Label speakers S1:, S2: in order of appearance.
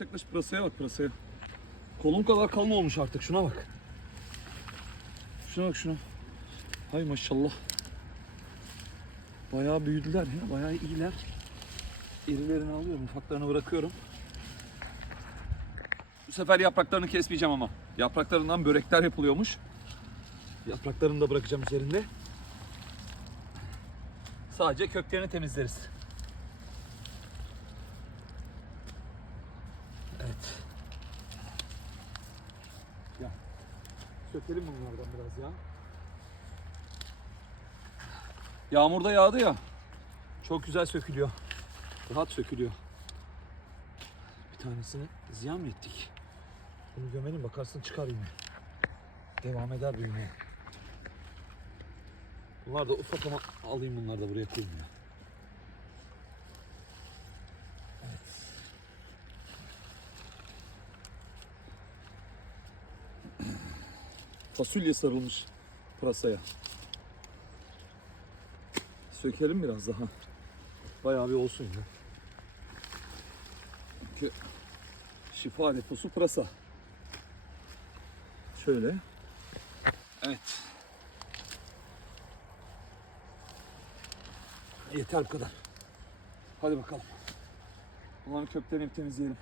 S1: Yaklaş pırasaya bak pırasaya. Kolum kadar kalın olmuş artık şuna bak. Şuna bak şuna. Hay maşallah. Bayağı büyüdüler ya bayağı iyiler. İrilerini alıyorum ufaklarını bırakıyorum. Bu sefer yapraklarını kesmeyeceğim ama. Yapraklarından börekler yapılıyormuş. Yapraklarını da bırakacağım üzerinde. Sadece köklerini temizleriz. Evet. Ya. Sökelim bunlardan biraz ya. Yağmur da yağdı ya. Çok güzel sökülüyor. Rahat sökülüyor. Bir tanesini ziyan mı ettik? Bunu gömelim bakarsın çıkar yine. Devam eder büyümeye. Bunlar da ufak ama alayım bunları da buraya koyayım ya. Fasulye sarılmış pırasaya. Sökelim biraz daha. Bayağı bir olsun ya. Çünkü şifa deposu pırasa. Şöyle. Evet. Yeter bu kadar. Hadi bakalım. Bunların köklerini temizleyelim.